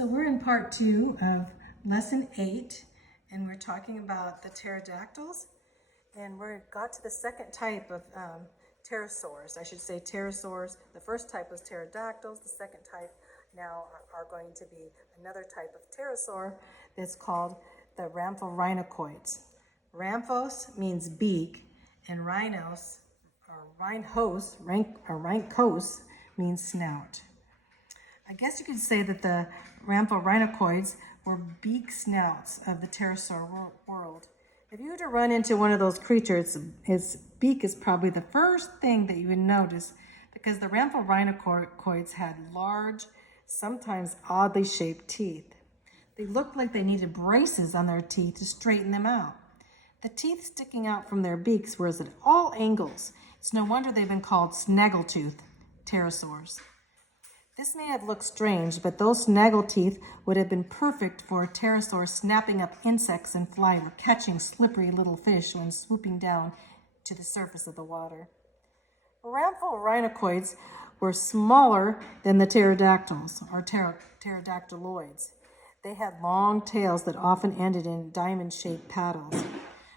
So we're in part 2 of lesson 8, and we're talking about the pterodactyls. And we got to the second type of pterosaurs. I should say pterosaurs. The first type was pterodactyls. The second type now are going to be another type of pterosaur that's called the rhamphorhinocoids. Rhamphos means beak, and rhinos means snout. I guess you could say that the rhamphorhinocoids were beak snouts of the pterosaur world. If you were to run into one of those creatures, its beak is probably the first thing that you would notice, because the rhamphorhinocoids had large, sometimes oddly shaped teeth. They looked like they needed braces on their teeth to straighten them out. The teeth sticking out from their beaks were at all angles. It's no wonder they've been called snaggletooth pterosaurs. This may have looked strange, but those snaggle teeth would have been perfect for a pterosaur snapping up insects in flight or catching slippery little fish when swooping down to the surface of the water. Rhamphorhinocoids were smaller than the pterodactyls, or pterodactyloids. They had long tails that often ended in diamond-shaped paddles.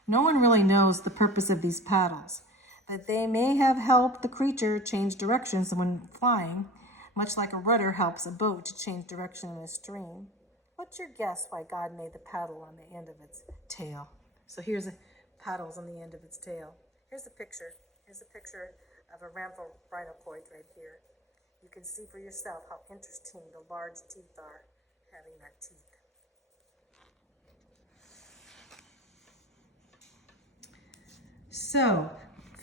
No one really knows the purpose of these paddles, but they may have helped the creature change directions when flying, much like a rudder helps a boat to change direction in a stream. What's your guess why God made the paddle on the end of its tail? So here's the paddles on the end of its tail. Here's a picture. Here's a picture of a rhamphorhinocoid right here. You can see for yourself how interesting the large teeth are, having that teeth. So,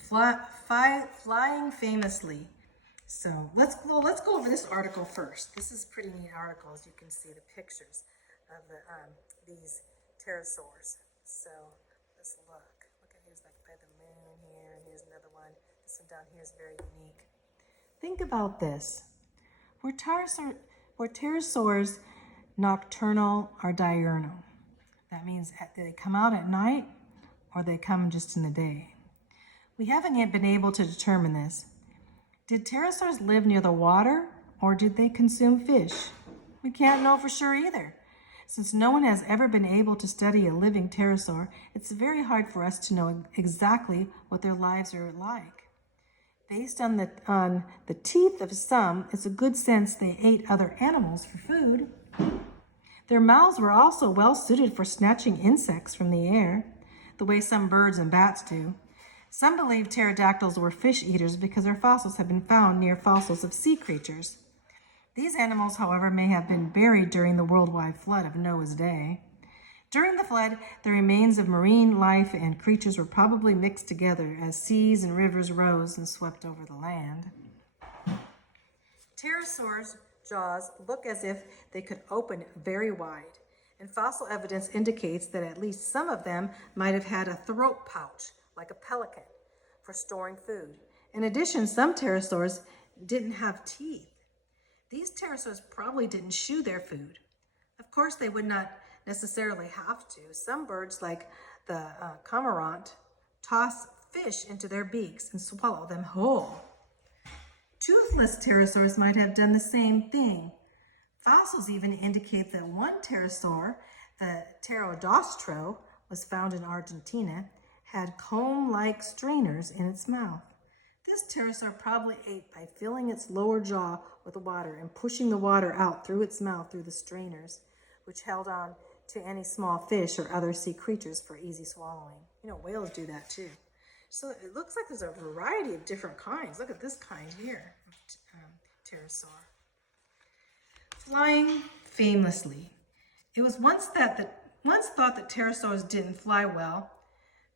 flying famously. So let's go over this article first. This is a pretty neat article, as you can see the pictures of these pterosaurs. So let's look. Look at here's like by the moon here, and here's another one. This one down here is very unique. Think about this. Were pterosaurs nocturnal or diurnal? That means do they come out at night or they come just in the day? We haven't yet been able to determine this. Did pterosaurs live near the water, or did they consume fish? We can't know for sure either. Since no one has ever been able to study a living pterosaur, it's very hard for us to know exactly what their lives are like. Based on the teeth of some, it's a good sense they ate other animals for food. Their mouths were also well suited for snatching insects from the air, the way some birds and bats do. Some believe pterodactyls were fish eaters because their fossils have been found near fossils of sea creatures. These animals, however, may have been buried during the worldwide flood of Noah's day. During the flood, the remains of marine life and creatures were probably mixed together as seas and rivers rose and swept over the land. Pterosaurs' jaws look as if they could open very wide, and fossil evidence indicates that at least some of them might have had a throat pouch, like a pelican, for storing food. In addition, some pterosaurs didn't have teeth. These pterosaurs probably didn't chew their food. Of course, they would not necessarily have to. Some birds, like the cormorant, toss fish into their beaks and swallow them whole. Toothless pterosaurs might have done the same thing. Fossils even indicate that one pterosaur, the Pterodaustro, was found in Argentina, had comb-like strainers in its mouth. This pterosaur probably ate by filling its lower jaw with water and pushing the water out through its mouth through the strainers, which held on to any small fish or other sea creatures for easy swallowing. You know, whales do that too. So it looks like there's a variety of different kinds. Look at this kind here of pterosaur. Flying famously. It was once thought that pterosaurs didn't fly well,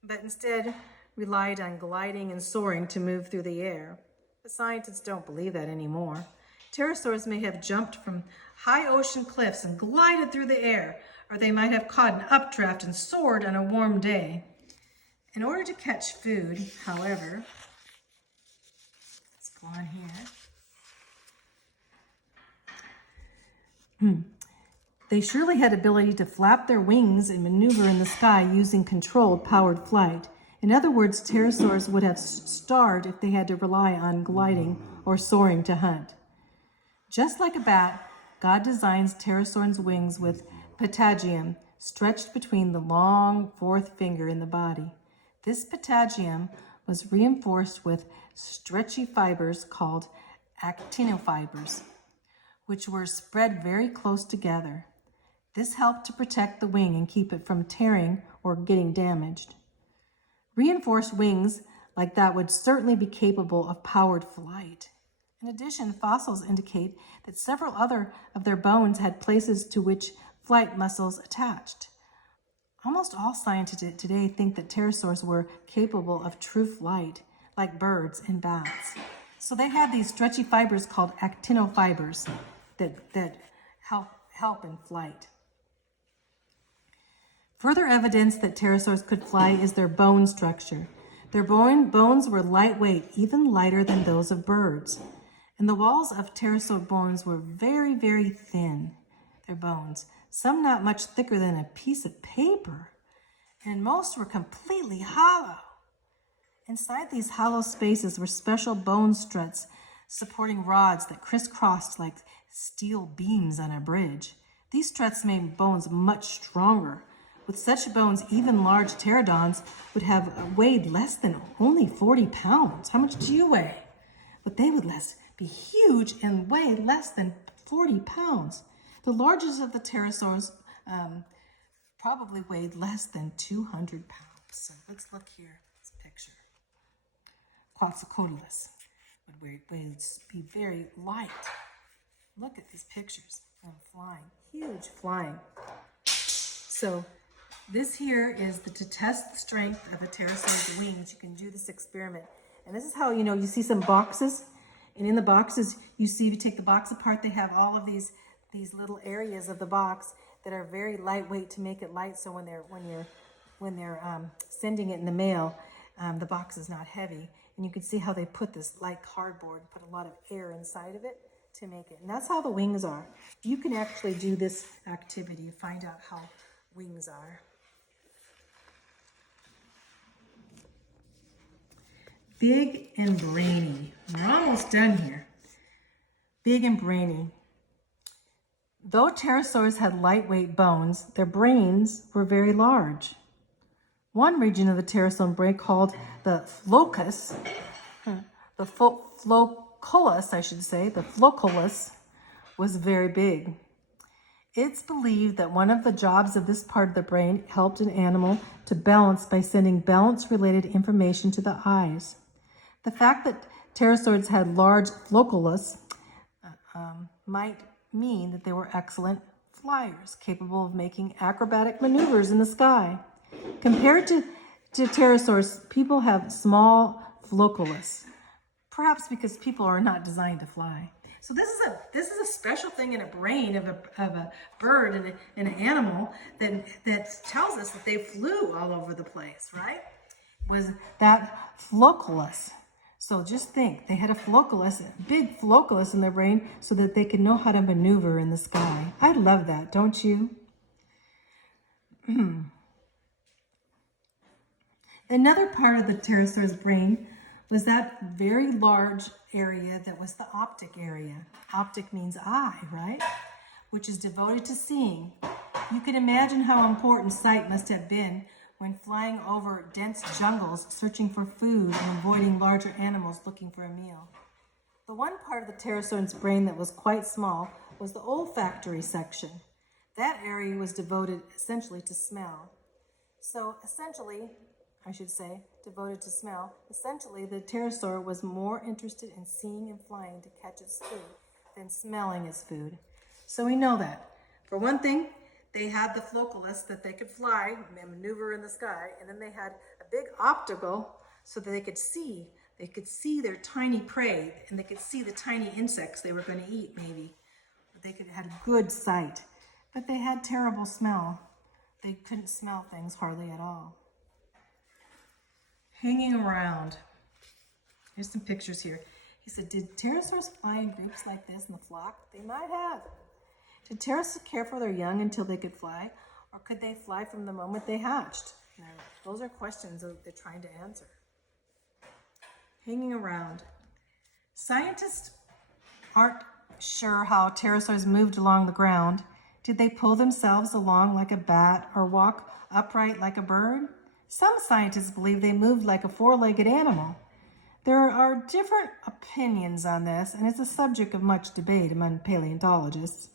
but instead relied on gliding and soaring to move through the air. But scientists don't believe that anymore. Pterosaurs may have jumped from high ocean cliffs and glided through the air, or they might have caught an updraft and soared on a warm day. In order to catch food, however, let's go on here. They surely had ability to flap their wings and maneuver in the sky using controlled, powered flight. In other words, pterosaurs would have starved if they had to rely on gliding or soaring to hunt. Just like a bat, God designs pterosaurs' wings with patagium stretched between the long fourth finger in the body. This patagium was reinforced with stretchy fibers called actinofibers, which were spread very close together. This helped to protect the wing and keep it from tearing or getting damaged. Reinforced wings like that would certainly be capable of powered flight. In addition, fossils indicate that several other of their bones had places to which flight muscles attached. Almost all scientists today think that pterosaurs were capable of true flight, like birds and bats. So they had these stretchy fibers called actinofibers that help in flight. Further evidence that pterosaurs could fly is their bone structure. Their bones were lightweight, even lighter than those of birds. And the walls of pterosaur bones were very, very thin, their bones, some not much thicker than a piece of paper, and most were completely hollow. Inside these hollow spaces were special bone struts supporting rods that crisscrossed like steel beams on a bridge. These struts made bones much stronger. With such bones, even large pterodons would have weighed less than only 40 pounds. How much do you weigh? But they would be huge and weigh less than 40 pounds. The largest of the pterosaurs probably weighed less than 200 pounds. So let's look here, this picture. Quetzalcoatlus would be very light. Look at these pictures of them flying, huge flying. So this here is to test the strength of a pterosaur's wings. You can do this experiment. And this is how, you see some boxes. And in the boxes, you see, if you take the box apart, they have all of these little areas of the box that are very lightweight to make it light. So when they're sending it in the mail, the box is not heavy. And you can see how they put this light cardboard, put a lot of air inside of it to make it. And that's how the wings are. You can actually do this activity, find out how wings are. Big and brainy. We're almost done here. Big and brainy. Though pterosaurs had lightweight bones, their brains were very large. One region of the pterosaur brain, called the flocus, the flocculus, was very big. It's believed that one of the jobs of this part of the brain helped an animal to balance by sending balance-related information to the eyes. The fact that pterosaurs had large flocculus might mean that they were excellent flyers, capable of making acrobatic maneuvers in the sky. Compared to pterosaurs, people have small flocculus, perhaps because people are not designed to fly. So this is a special thing in a brain of a bird and an animal that tells us that they flew all over the place, right? Was that flocculus. So just think, they had a flocculus, a big flocculus in their brain so that they could know how to maneuver in the sky. I love that, don't you? Another part of the pterosaur's brain was that very large area that was the optic area. Optic means eye, right? Which is devoted to seeing. You can imagine how important sight must have been when flying over dense jungles, searching for food and avoiding larger animals looking for a meal. The one part of the pterosaur's brain that was quite small was the olfactory section. That area was devoted essentially to smell. So essentially, devoted to smell. Essentially, the pterosaur was more interested in seeing and flying to catch its food than smelling its food. So we know that. For one thing, they had the flocculus that they could fly and maneuver in the sky, and then they had a big optical so that they could see. They could see their tiny prey, and they could see the tiny insects they were going to eat, maybe. They could have good sight, but they had terrible smell. They couldn't smell things hardly at all. Hanging around. Here's some pictures here. He said, did pterosaurs fly in groups like this in the flock? They might have. Did pterosaurs care for their young until they could fly? Or could they fly from the moment they hatched? Now, those are questions that they're trying to answer. Hanging around. Scientists aren't sure how pterosaurs moved along the ground. Did they pull themselves along like a bat or walk upright like a bird? Some scientists believe they moved like a four-legged animal. There are different opinions on this, and it's a subject of much debate among paleontologists.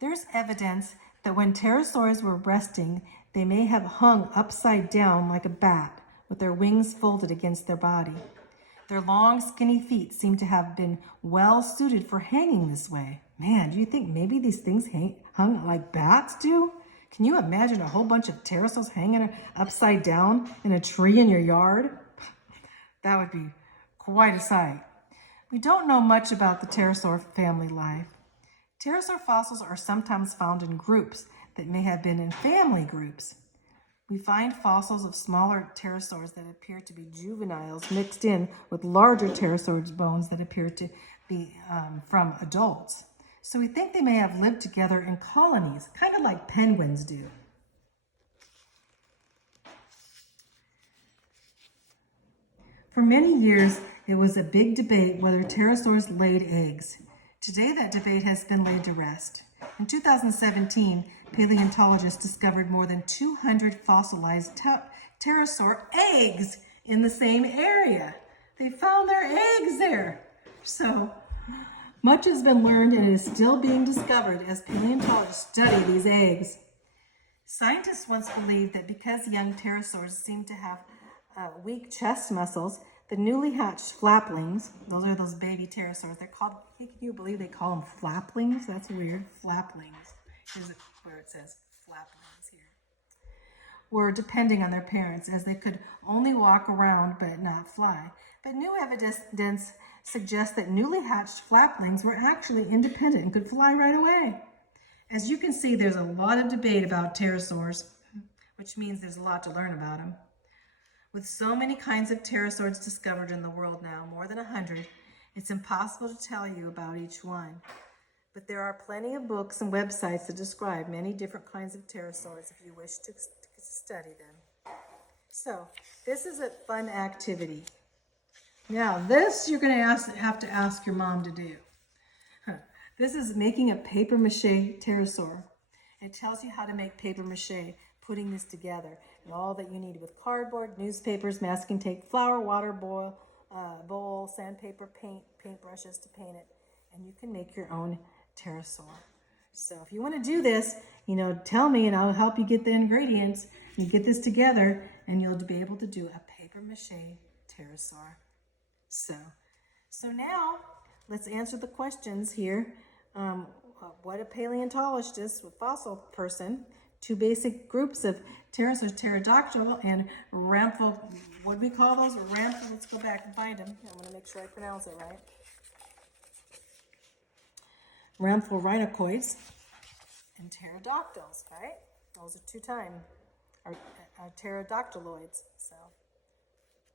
There's evidence that when pterosaurs were resting, they may have hung upside down like a bat, with their wings folded against their body. Their long, skinny feet seem to have been well suited for hanging this way. Man, do you think maybe these things hung like bats do? Can you imagine a whole bunch of pterosaurs hanging upside down in a tree in your yard? That would be quite a sight. We don't know much about the pterosaur family life. Pterosaur fossils are sometimes found in groups that may have been in family groups. We find fossils of smaller pterosaurs that appear to be juveniles mixed in with larger pterosaurs bones that appear to be from adults. So we think they may have lived together in colonies, kind of like penguins do. For many years, it was a big debate whether pterosaurs laid eggs. Today, that debate has been laid to rest. In 2017, paleontologists discovered more than 200 fossilized pterosaur eggs in the same area. They found their eggs there. So much has been learned and it is still being discovered as paleontologists study these eggs. Scientists once believed that because young pterosaurs seem to have weak chest muscles, the newly hatched flaplings, those are those baby pterosaurs, they're called, can you believe they call them flaplings? That's weird, flaplings. Here's where it says flaplings here. Were depending on their parents as they could only walk around but not fly. But new evidence suggests that newly hatched flaplings were actually independent and could fly right away. As you can see, there's a lot of debate about pterosaurs, which means there's a lot to learn about them. With so many kinds of pterosaurs discovered in the world now, more than 100, it's impossible to tell you about each one. But there are plenty of books and websites that describe many different kinds of pterosaurs if you wish to study them. So, this is a fun activity. Now, this you're going to have to ask your mom to do. This is making a paper mache pterosaur. It tells you how to make paper mache, putting this together, and all that you need with cardboard, newspapers, masking tape, flour, water, bowl, sandpaper, paint brushes to paint it, and you can make your own pterosaur. So if you want to do this, tell me and I'll help you get the ingredients. You get this together and you'll be able to do a paper mache pterosaur. So now let's answer the questions here. What a paleontologist is, a fossil person, two basic groups of pterosaurs, pterodactyl and what do we call those? Let's go back and find them. I'm going to make sure I pronounce it right. Rhamphorhynchoids and pterodactyls, right? Those are two-time, or pterodactyloids.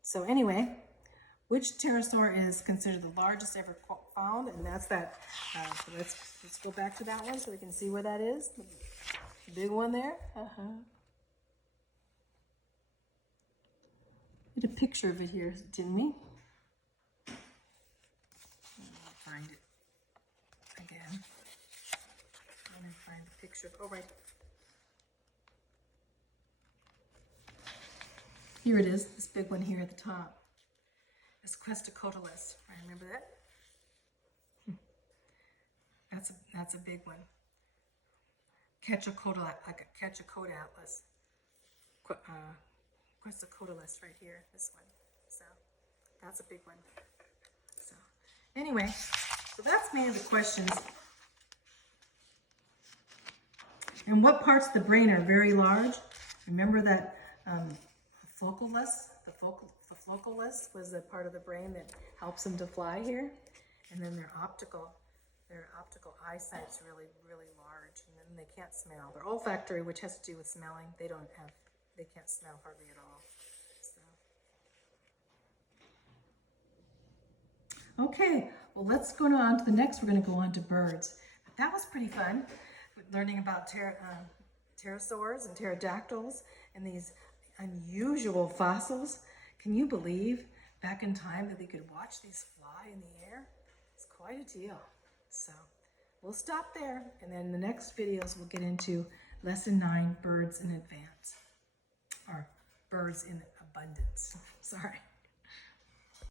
So anyway, which pterosaur is considered the largest ever found? And that's that. So let's go back to that one so we can see where that is. The big one there. We did a picture of it here, didn't we? I'll find it again. Let me find the picture. Oh, right. Here it is, this big one here at the top. It's Quetzalcoatlus. Remember that? That's a big one. Quetzalcoatlus, like a Quetzalcoatlus. Quetzalcoatlus right here, this one. So that's a big one. So anyway, so that's many of the questions. And what parts of the brain are very large? Remember that focalus, the focalus was the part of the brain that helps them to fly here. And then their optical eyesight's really, really large. And then they can't smell. Their olfactory, which has to do with smelling, they can't smell hardly at all. So. Okay, well, let's go on to the next. We're going to go on to birds. But that was pretty fun, learning about pterosaurs and pterodactyls and these unusual fossils. Can you believe back in time that they could watch these fly in the air? It's quite a deal. So we'll stop there, and then the next videos we'll get into lesson 9, birds in advance, or birds in abundance. Sorry.